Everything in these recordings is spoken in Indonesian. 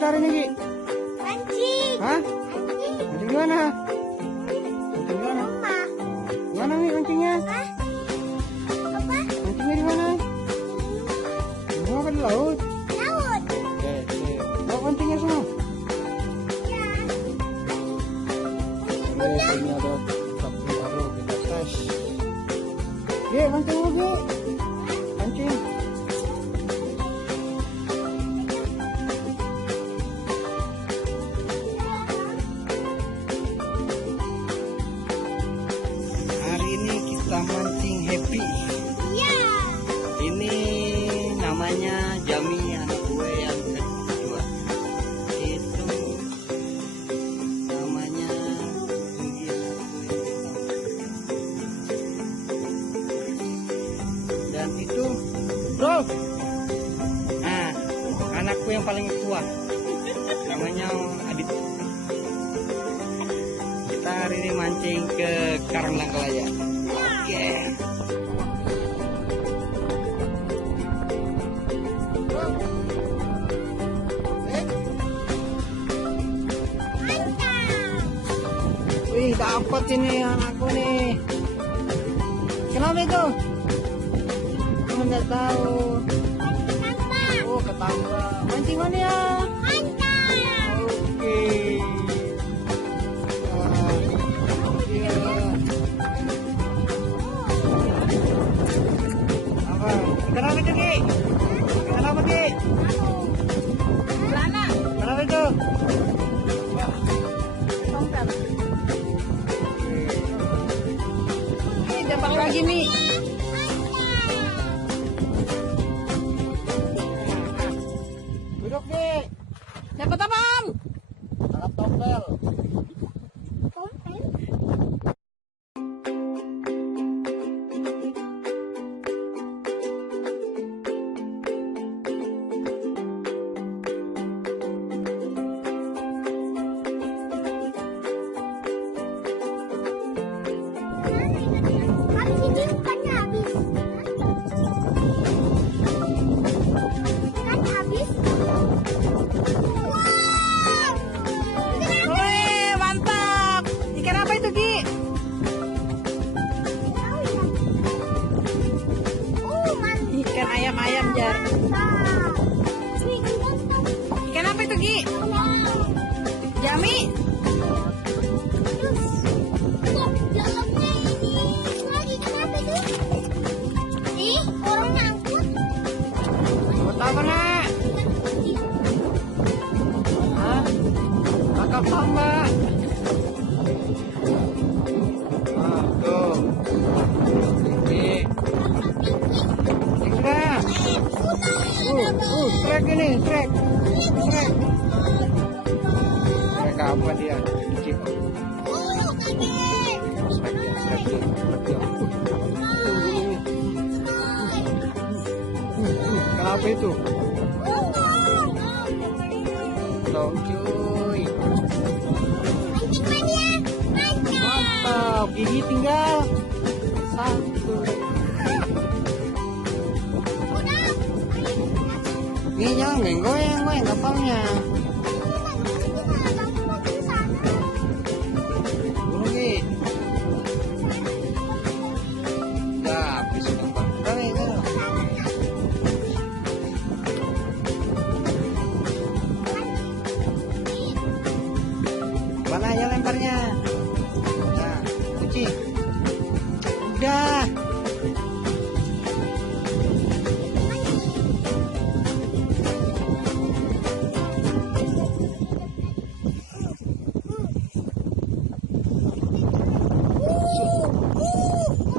kita hari ini, Gi? Mancing. Hah? Mancing. Mancing di mana? Mancing di mana? Rumah. Di mana nih mancingnya? Hah? Apa? Mancingnya di mana? Di rumah kan di laut. Laut. Oke, bawa mancingnya semua. Ya. Oke, ini ada sapu baru kita tes. Gi, mancing lu, Gi. Mancing. Hari ini kita mancing happy. Iya. Ini namanya Jami, anak gue yang kedua. Itu namanya Tinggi, anak gue yang pertama. Dan itu bro, nah anakku yang paling tua, namanya Adit. Kita hari ini mancing ke Karangnangkalaya. Oke. Wih, dapat ini anakku nih. Kenapa itu? Aku nggak tahu. Oh, ketambah. Mancing mana ya? Oke. Wah, iya. Apa? Kenapa itu, Ki? Kenapa, Ki? Kenapa itu? Jambak lagi nih. Duduk nih. Dapat apaan? Dapat tompel. Habis ini bukannya habis. Kan habis. Wow. Wih, mantap. Ikan apa itu, Ki? Mantap. Ikan ayam-ayam, Jar. Mantap. Ikan apa itu, Ki? Jami. Terus, kok dalamnya ini lagi kenapa itu? Ih, orang nyangkut. Buat apa, Nak? Hah? Tangkap tambak. Ah, tuh. Tinggi. Sudah. Strike ini, strike. Strike. Strike apa dia? Cicip. Oh, kaget. Strike. Kenapa itu? Dong, cuy. Mancing mania. Mantap. Gigi tinggal satu. Ini jangan goyang kapalnya. Dulu, Ki. Ya, habis lempar. Kali itu. Mana aja lemparnya? Nah, kunci. Udah.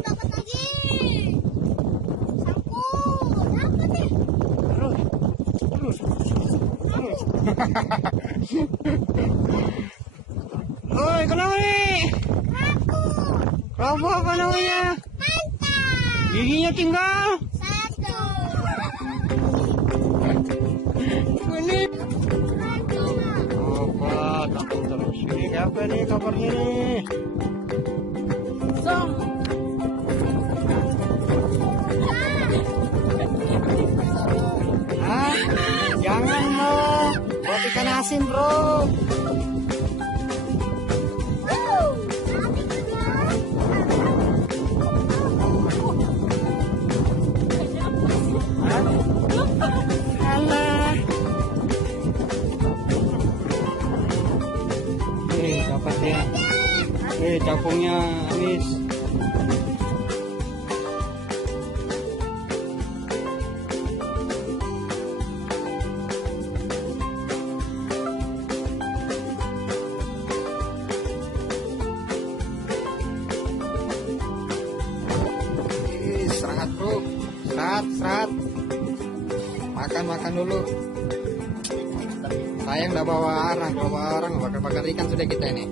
Dapat lagi. Sangkut. Dapat nih. Terus. Oi, kenapa nih? Rabu apa namanya? Mantap. Giginya tinggal. Satu. Ini. Mantap. Apa? Takut terus. Ini apa nih kabarnya nih? Song. Hah? Jangan mau. Buat ikan asin bro. Alah. Dapat ya. Capungnya Anis. Serat bro, serat. Makan dulu. Sayang udah bawa arang, kalau bawa arang bakar ikan sudah kita ini.